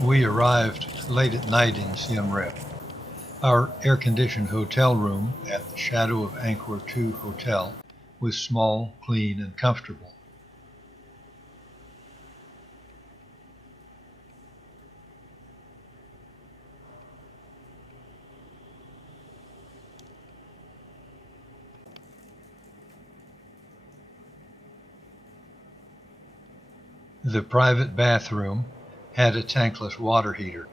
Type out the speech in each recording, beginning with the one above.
We arrived late at night in Siem Reap. Our air-conditioned hotel room at the Shadow of Angkor Wat Hotel was small, clean, and comfortable. The private bathroom had a tankless water heater.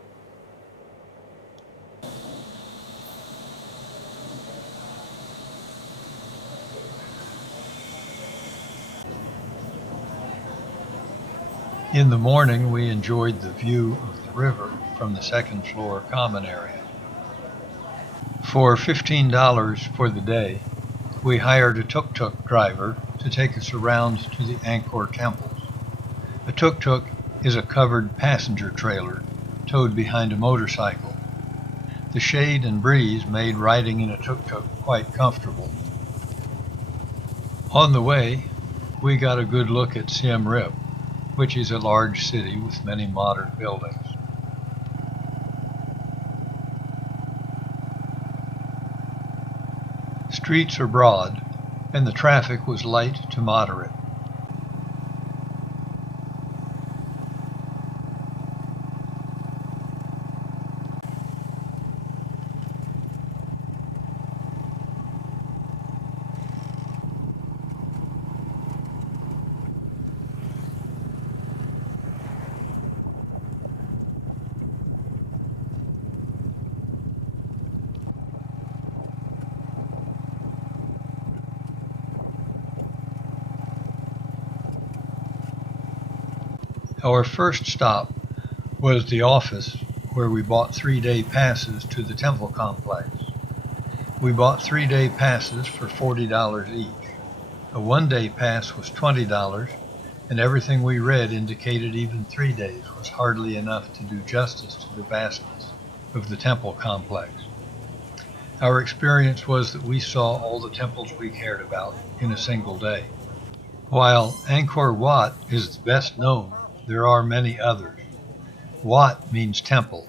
In the morning, we enjoyed the view of the river from the second floor common area. For $15 for the day, we hired a tuk-tuk driver to take us around to the Angkor temples. A tuk-tuk is a covered passenger trailer towed behind a motorcycle. The shade and breeze made riding in a tuk-tuk quite comfortable. On the way, we got a good look at Siem Reap, which is a large city with many modern buildings. Streets are broad, and the traffic was light to moderate. Our first stop was the office where we bought 3-day passes to the temple complex. We bought 3-day passes for $40 each. A 1-day pass was $20, and everything we read indicated even 3 days was hardly enough to do justice to the vastness of the temple complex. Our experience was that we saw all the temples we cared about in a single day. While Angkor Wat is the best known, there are many others. Wat means temple.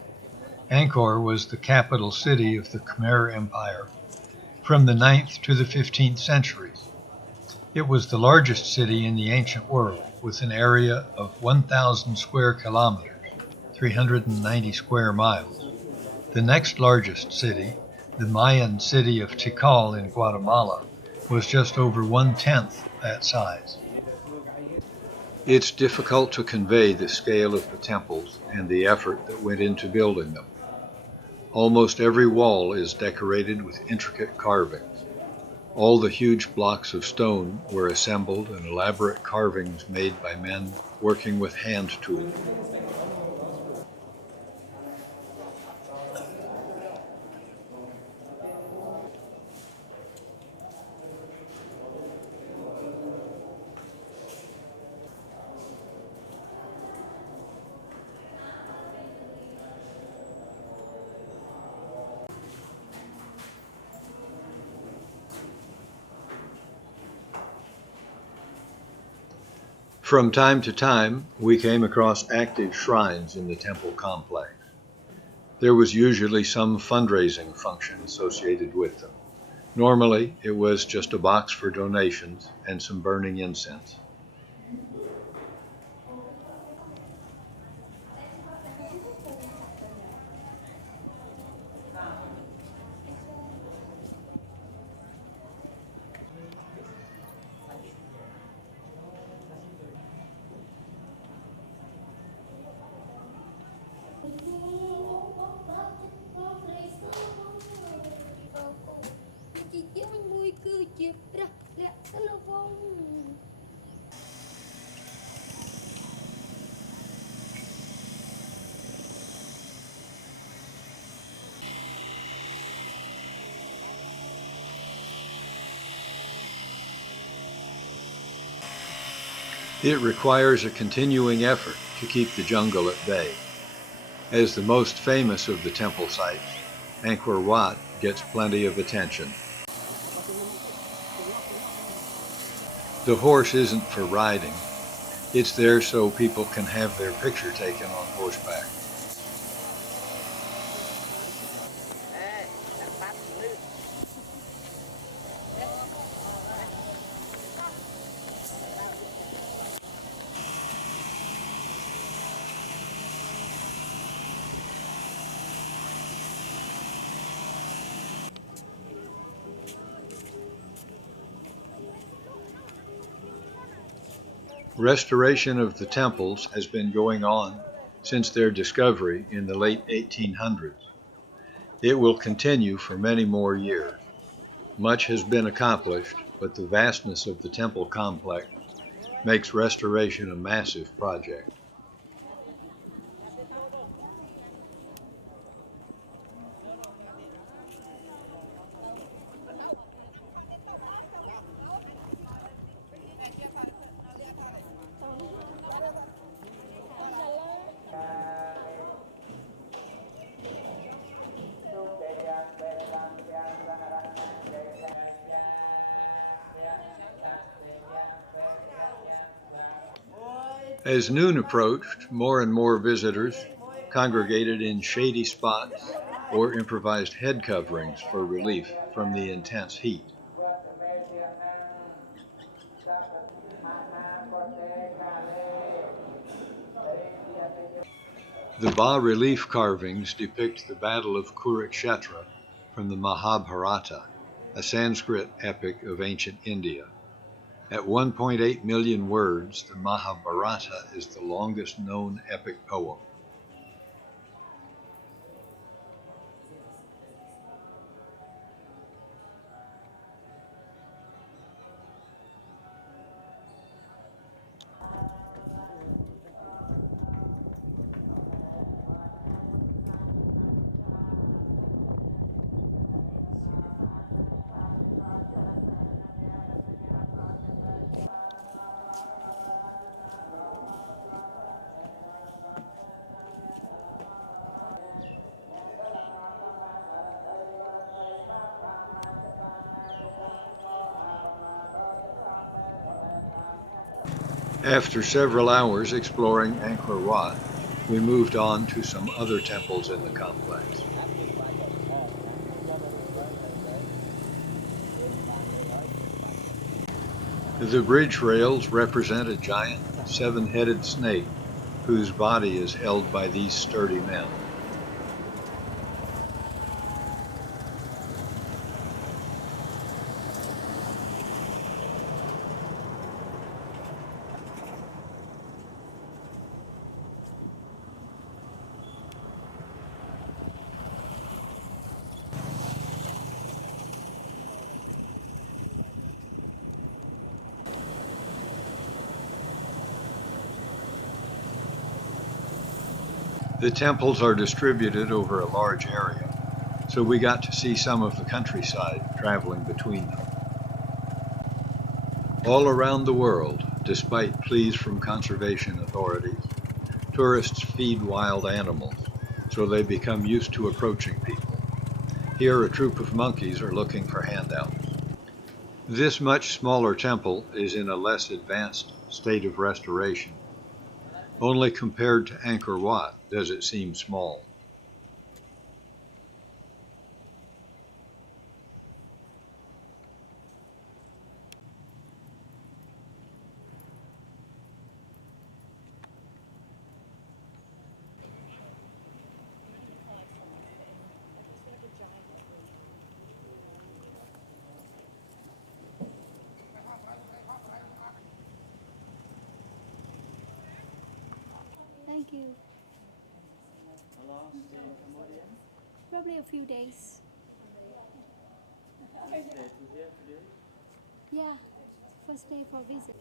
Angkor was the capital city of the Khmer Empire from the 9th to the 15th centuries. It was the largest city in the ancient world, with an area of 1,000 square kilometers, 390 square miles. The next largest city, the Mayan city of Tikal in Guatemala, was just over 1/10 that size. It's difficult to convey the scale of the temples and the effort that went into building them. Almost every wall is decorated with intricate carvings. All the huge blocks of stone were assembled in elaborate carvings made by men working with hand tools. From time to time, we came across active shrines in the temple complex. There was usually some fundraising function associated with them. Normally, it was just a box for donations and some burning incense. It requires a continuing effort to keep the jungle at bay. As the most famous of the temple sites, Angkor Wat gets plenty of attention. The horse isn't for riding. It's there so people can have their picture taken on horseback. Restoration of the temples has been going on since their discovery in the late 1800s. It will continue for many more years. Much has been accomplished, but the vastness of the temple complex makes restoration a massive project. As noon approached, more and more visitors congregated in shady spots or improvised head coverings for relief from the intense heat. The bas-relief carvings depict the Battle of Kurukshetra from the Mahabharata, a Sanskrit epic of ancient India. At 1.8 million words, the Mahabharata is the longest known epic poem. After several hours exploring Angkor Wat, we moved on to some other temples in the complex. The bridge rails represent a giant seven-headed snake whose body is held by these sturdy men. The temples are distributed over a large area, so we got to see some of the countryside traveling between them. All around the world, despite pleas from conservation authorities, tourists feed wild animals, so they become used to approaching people. Here a troop of monkeys are looking for handouts. This much smaller temple is in a less advanced state of restoration. Only compared to Angkor Wat does it seem small. Thank you. Probably a few days. Yeah, first day for visit.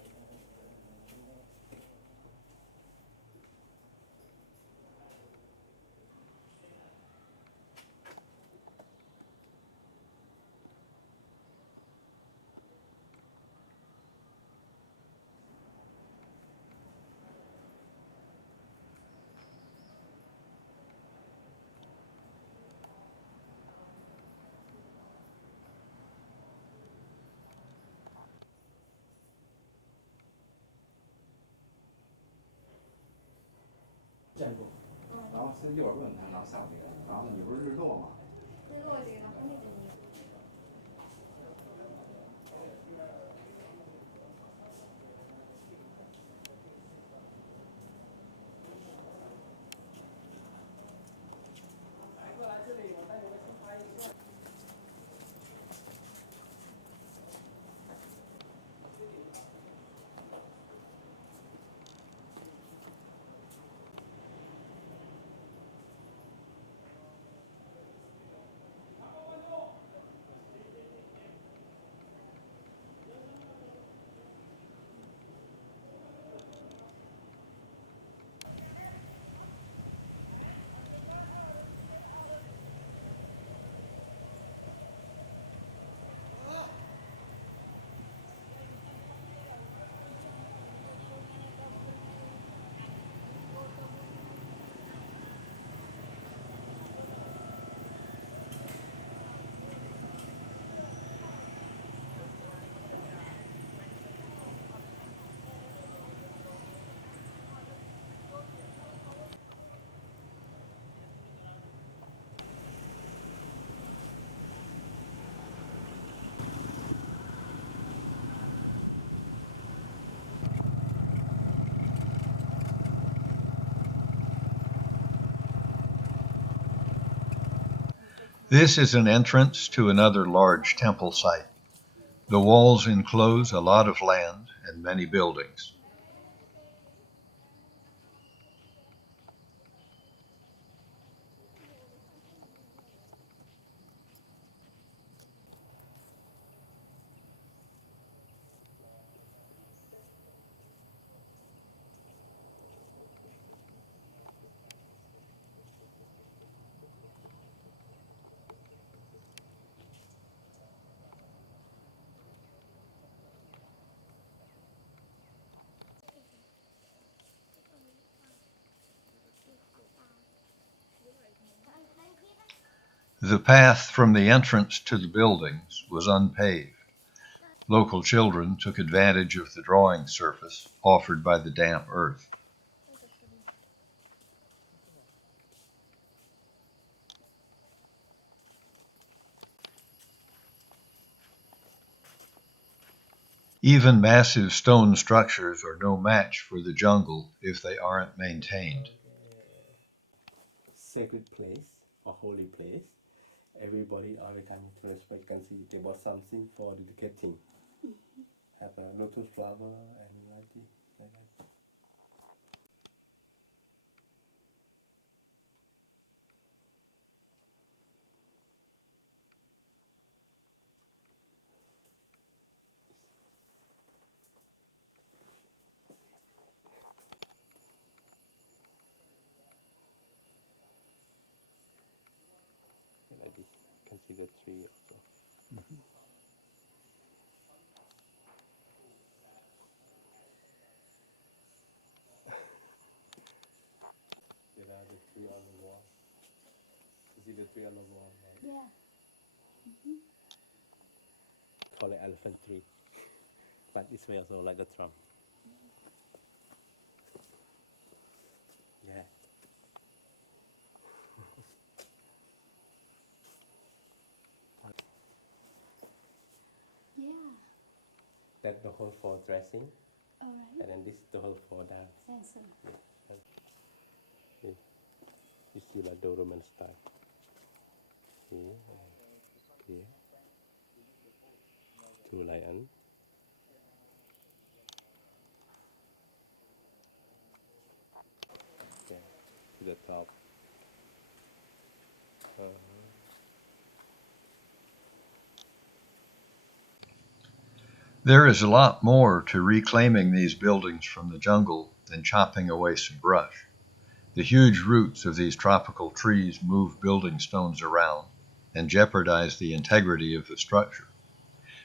This is an entrance to another large temple site. The walls enclose a lot of land and many buildings. The path from the entrance to the buildings was unpaved. Local children took advantage of the drawing surface offered by the damp earth. Even massive stone structures are no match for the jungle if they aren't maintained. Sacred place or holy place. Everybody all the time to respect. You can see they bought something for dedicating. Have a lotus flower and like that. Like this. You can see the tree also. There are the tree on the wall. You see the tree on the wall, right? Yeah. Call it elephant tree. But this way also like a trunk. Yeah. Yeah. That's the hole for dressing, All and right. then this the hole for dance. Thanks. You see like the Roman style. Here and here. Two lions. Yeah. To the top. There is a lot more to reclaiming these buildings from the jungle than chopping away some brush. The huge roots of these tropical trees move building stones around and jeopardize the integrity of the structure.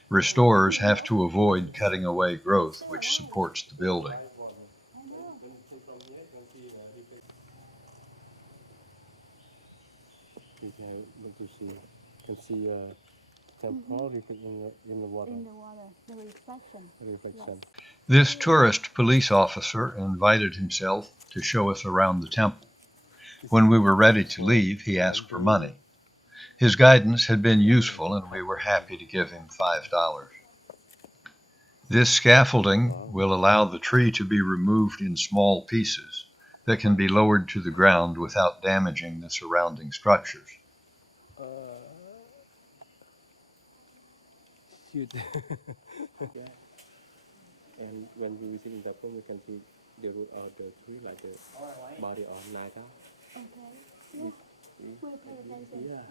Restorers have to avoid cutting away growth which supports the building. You can see temple in the water. In the water, the reflection. Reflection. This tourist police officer invited himself to show us around the temple. When we were ready to leave, he asked for money. His guidance had been useful and we were happy to give him $5. This scaffolding will allow the tree to be removed in small pieces that can be lowered to the ground without damaging the surrounding structures. Shoot. And when we visit in Japan, we can see the root of the tree, like the body of Naga. Okay. Yeah. We'll pay attention. Yeah.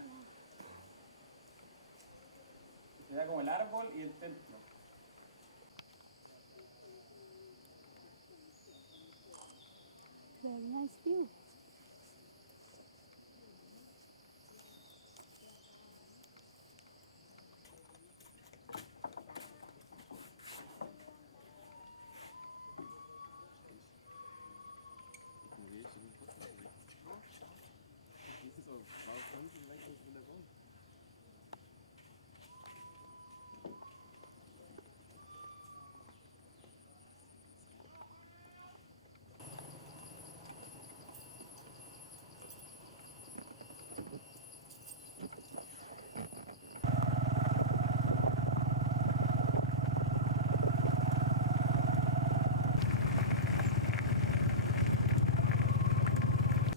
Very nice view.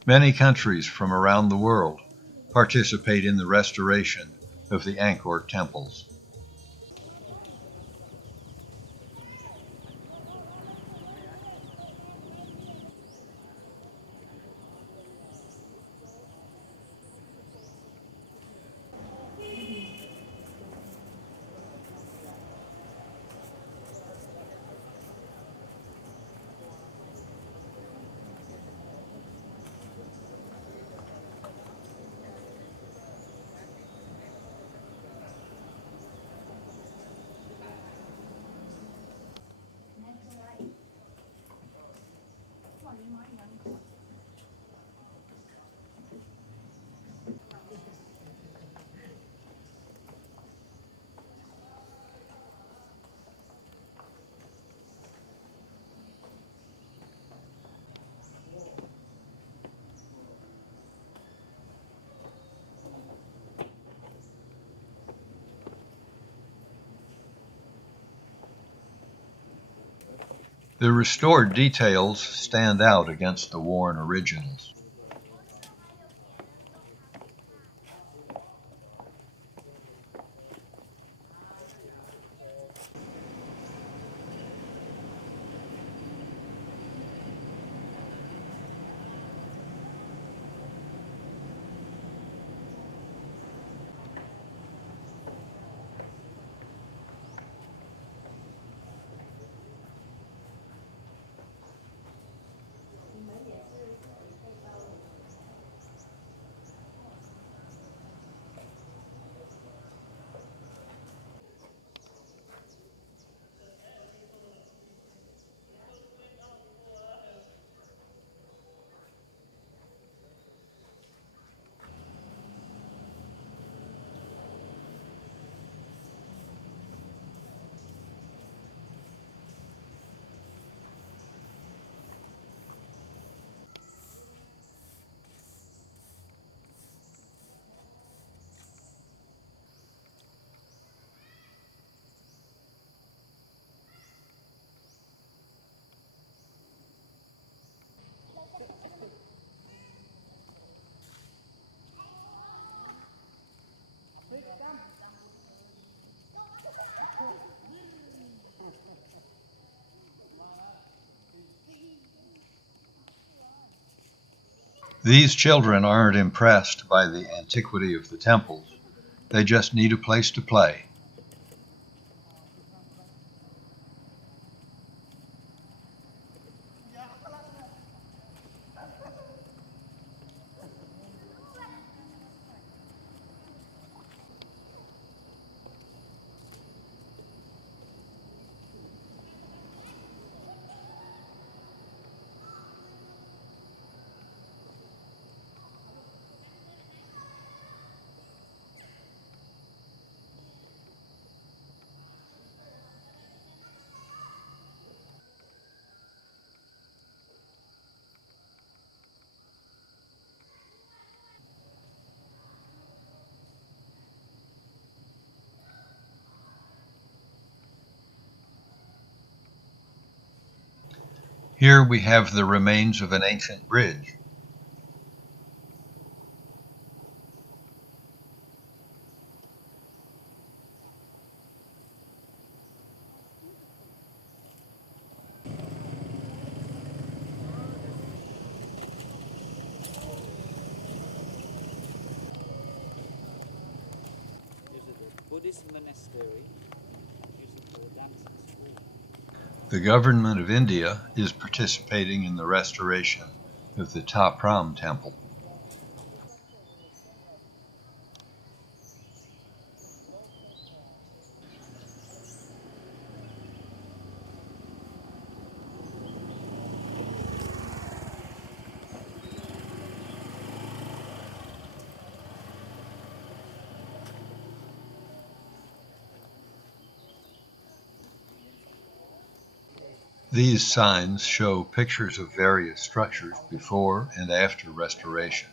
Many countries from around the world participate in the restoration of the Angkor temples. The restored details stand out against the worn originals. These children aren't impressed by the antiquity of the temples. They just need a place to play. Here we have the remains of an ancient bridge. Buddhist monastery used for dancing school. The government of India is participating in the restoration of the Ta Prohm temple. These signs show pictures of various structures before and after restoration.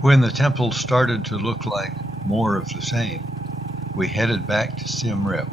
When the temple started to look like more of the same, we headed back to Siem Reap.